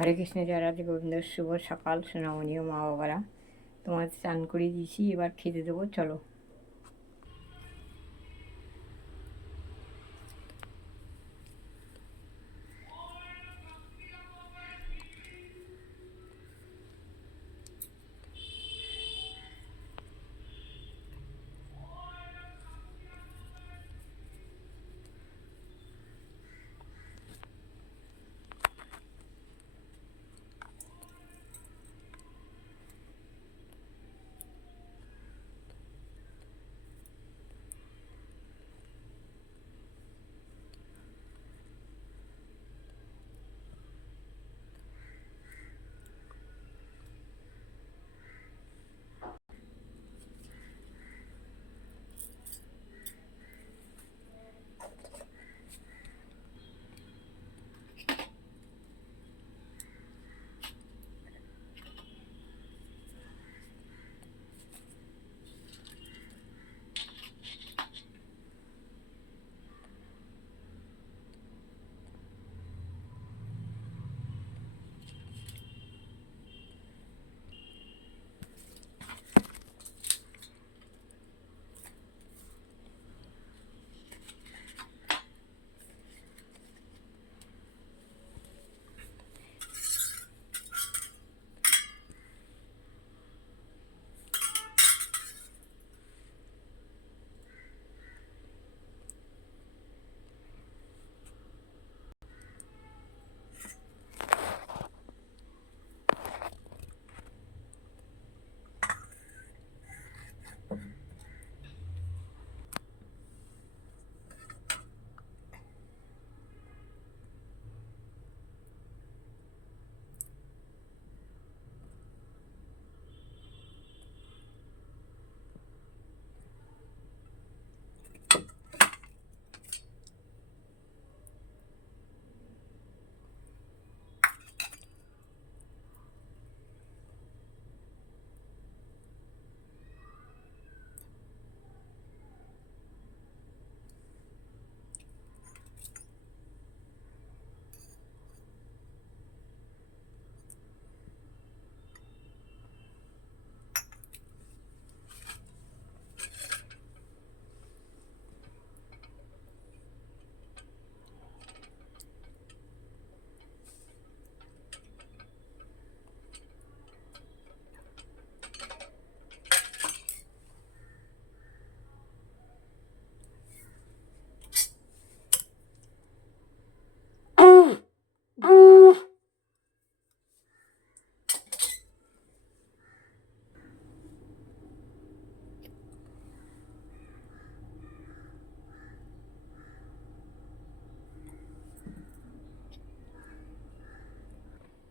হরে কৃষ্ণ, জয় রাধে গোবিন্দ, শুভ সকাল সোনামণীয় মা বাবারা। তোমার চান করে দিয়েছি, এবার খেতে দেবো, চলো।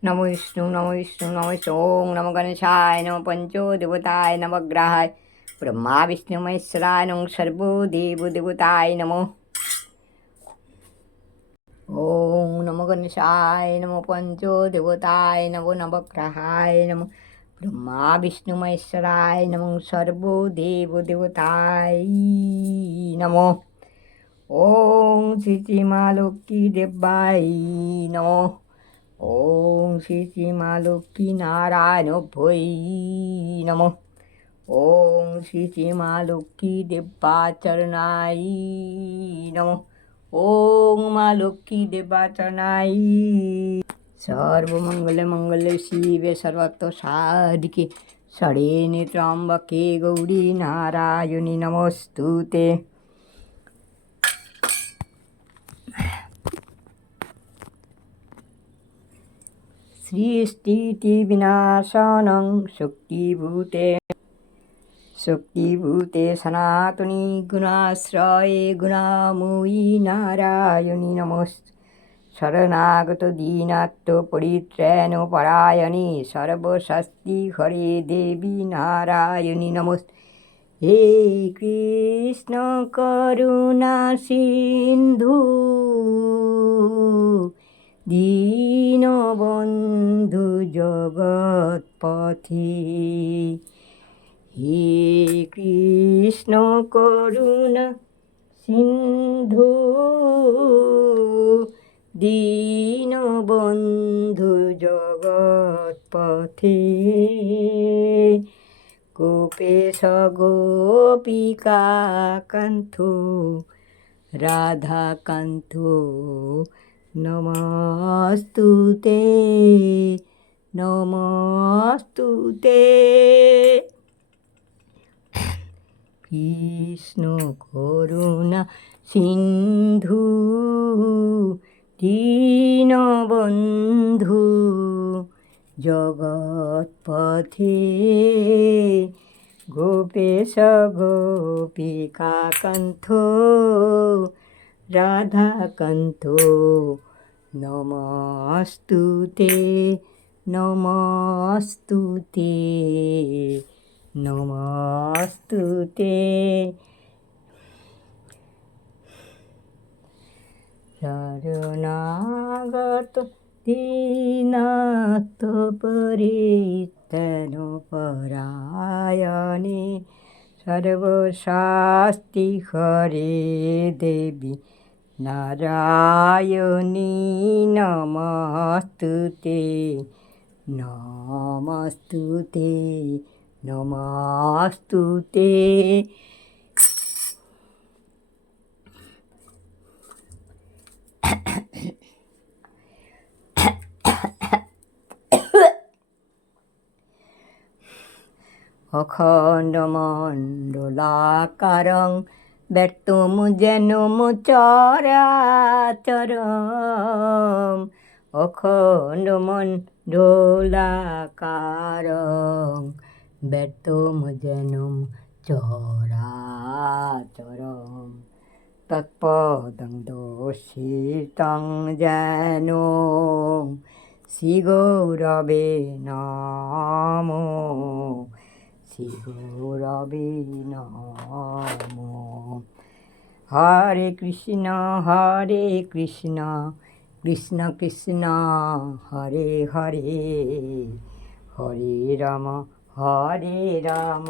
নমো বিষ্ণু নমো বিষ্ণু নমো বিষ্ণু ওং নমো গণেশায় নমো পঞ্চো দেবতায় নবগ্রহায় ব্রহ্মা বিষ্ণু মহেশ্বরায় নং সর্ব দেব দেবতায় নমো ওং নমো গণেশায় নমো পঞ্চো দেবতায় নব নবগ্রহায় নমো ব্রহ্মা বিষ্ণু মহেশ্বরায় নমো সর্ব দেব দেবতায় নমো ওং শ্রী শ্রী মা লক্ষ্মী দেবাই নমো ওং শ্রী শ্রী মা লক্ষ্মী নারায়ণ ভৈ নম ওং শ্রী শ্রী মা লক্ষ্মী দেবাচরণাই নম ওং মা লক্ষ্মী দেবাচরণাই সর্বমঙ্গলে মঙ্গলে শিবে সর্বত্র সাধিকে ষড়েনে ত্রম্বকে গৌরী নারায়ণী নমস্তুতে সৃষ্টিবিনাশনং শক্তিভূতে শক্তিভূতে সনাতনী গুণাশ্রয়ে গুণাময়ী নারায়ণী নমস্ত। শরণাগত দীনাত্ম পরিত্রাণ পরায়ণী সর্বশস্তি হরে দেবী নারায়ণী নমস্ত। হে কৃষ্ণ করুণা সিন্ধু জগৎপথে হে কৃষ্ণ করুণা সিন্ধু দীনবন্ধু জগৎ জগৎ পথে। গোপেশ গোপিকা কান্ত রাধাকান্ত নমস্তুতে। নমস্তুতে কৃষ্ণ করুণা সিন্ধু দীনবন্ধু জগৎপথে গোপেশ গোপিকা কণ্ঠ রাধাকান্ত নমস্তুতে নমস্তুতে নমস্তুতে শরণাগত দীনাথ পরিত্রাণ পরায়ণে সর্বশাস্তি হরে দেবী নারায়ণী নমস্তুতে নমস্তুতে নমস্তুতে। অখণ্ড মণ্ডলাকারং ব্যক্তম যেন চরাচরম। অখণ্ড মণ্ডলাকারং ব্যক্তম যেন চরাচরম। তৎপদং দোষিতং যেন শ্রীগৌরবে নাম শ্রীগৌরবে নাম। হরে কৃষ্ণ হরে কৃষ্ণ কৃষ্ণ কৃষ্ণ, হরে হরে হরে রাম হরে রাম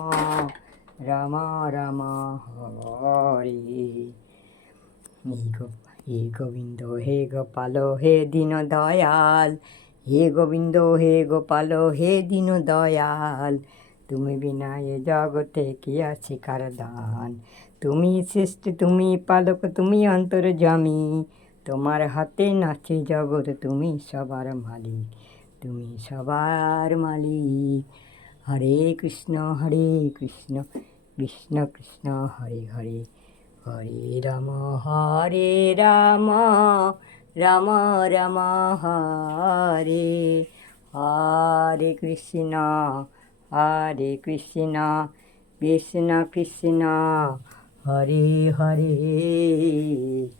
রাম রাম, হরে। হে গোবিন্দ, হে গোপাল, হে দীন দয়াল হে গোবিন্দ, হে গোপাল, হে দীন দয়াল তুমি বিনা এ জগতে কি আছে কার দান তুমি শ্রেষ্ঠ তুমি পালক, তুমি অন্তর্জামী তোমার হাতে নাচে জগৎ, তুমি সবার মালিক, তুমি সবার মালিক। হরে কৃষ্ণ হরে কৃষ্ণ কৃষ্ণ কৃষ্ণ, হরে হরে। হরে রাম হরে রাম রাম রাম, হরে। হরে কৃষ্ণ হরে কৃষ্ণ কৃষ্ণ কৃষ্ণ, হরে হরে।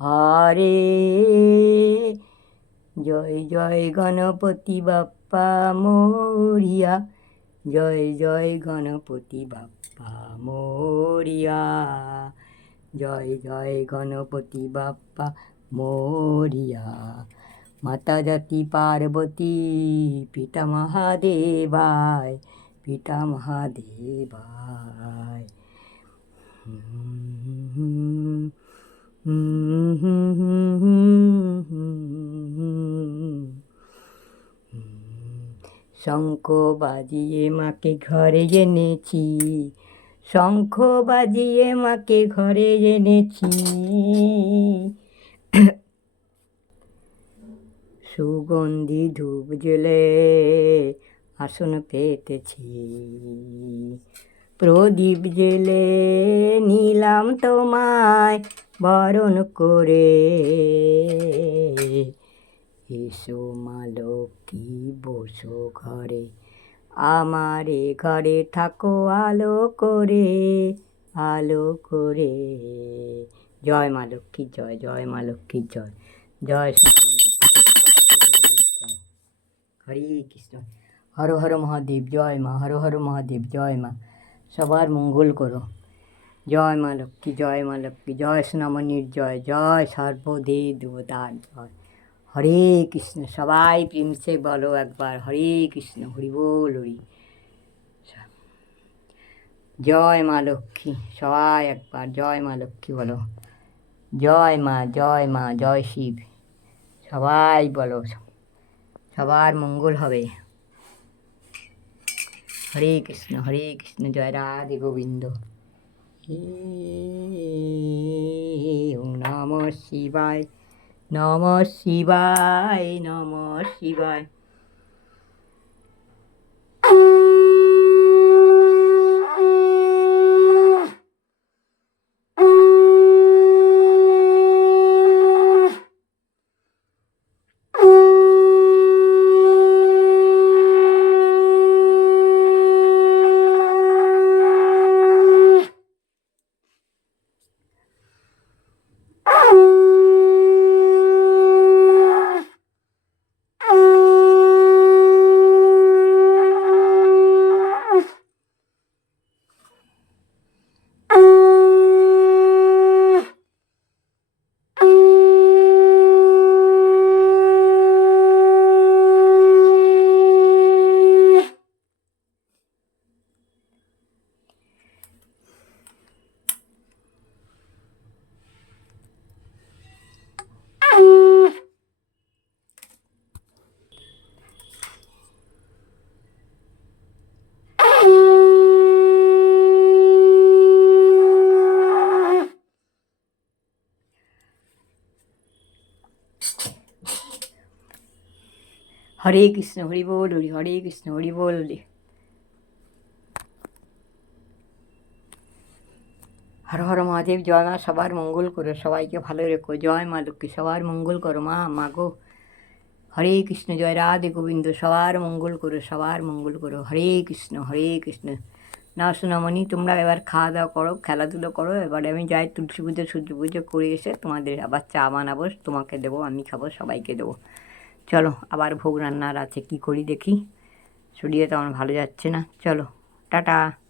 হরে। জয় জয় গণপতি বাপ্পা মোরিয়া। জয় জয় গণপতি বাপ্পা মোরিয়া। জয় জয় গণপতি বাপ্পা মোরিয়া। মাতা জাতি পার্বতী, পিতা মহাদেবায় পিতা মহাদেবায়। হুম শঙ্খ বাজিয়ে মাকে ঘরে এনেছি। শঙ্খ বাজিয়ে মাকে ঘরে এনেছি। সুগন্ধি ধূপ জ্বলে আসন পেতেছি। প্রদীপ জেলে নিলাম তোমায় বরণ করে। এসো মা লক্ষ্মী, বসো ঘরে। আমারে ঘরে থাকো, আলো করে আলো করে। জয় মা লক্ষ্মী, জয় জয় মা লক্ষ্মী, জয়। জয়। হরে কৃষ্ণ, হর হর মহাদেব, জয় মা, হর হর মহাদেব, জয় মা। সবার মঙ্গল করো। জয় মা লক্ষ্মী, জয় মা লক্ষ্মী, জয় সোনামণির জয় জয় সর্বদেব দেবতার জয়। হরে কৃষ্ণ, সবাই প্রেমসে বলো একবার, হরে কৃষ্ণ, হরি বল, হরি। জয় মা লক্ষ্মী, সবাই একবার জয় মা লক্ষ্মী বলো। জয় মা জয় মা, জয় শিব, সবাই বলো, সবার মঙ্গল হবে। হরে কৃষ্ণ হরে কৃষ্ণ জয় রাধে গোবিন্দ। ওম নম শিবায় নম শিবায় নম শিবায়। হরে কৃষ্ণ, হরি বল, হরি, হরে কৃষ্ণ, হরি বল, হরি। হর হর মহাদেব, জয় মা, সবার মঙ্গল করো, সবাইকে ভালো রেখো। জয় মা লক্ষ্মী, সবার মঙ্গল করো মা মা গো। হরে কৃষ্ণ, জয় রাধে গোবিন্দ, সবার মঙ্গল করো, সবার মঙ্গল করো। হরে কৃষ্ণ হরে কৃষ্ণ। না সোনামণি তোমরা এবার খাওয়া দাওয়া করো, খেলাধুলো করো। এবারে আমি যাই, তুলসী পুজো, সূর্য পুজো করে এসে তোমাদের আবার চা বানাবো, তোমাকে দেবো, আমি খাব, সবাইকে দেবো। চলো, আবার ভোগ রান্নার আছে, কি করি দেখি। শরীরে তো আমার ভালো যাচ্ছে না। চলো, টাটা।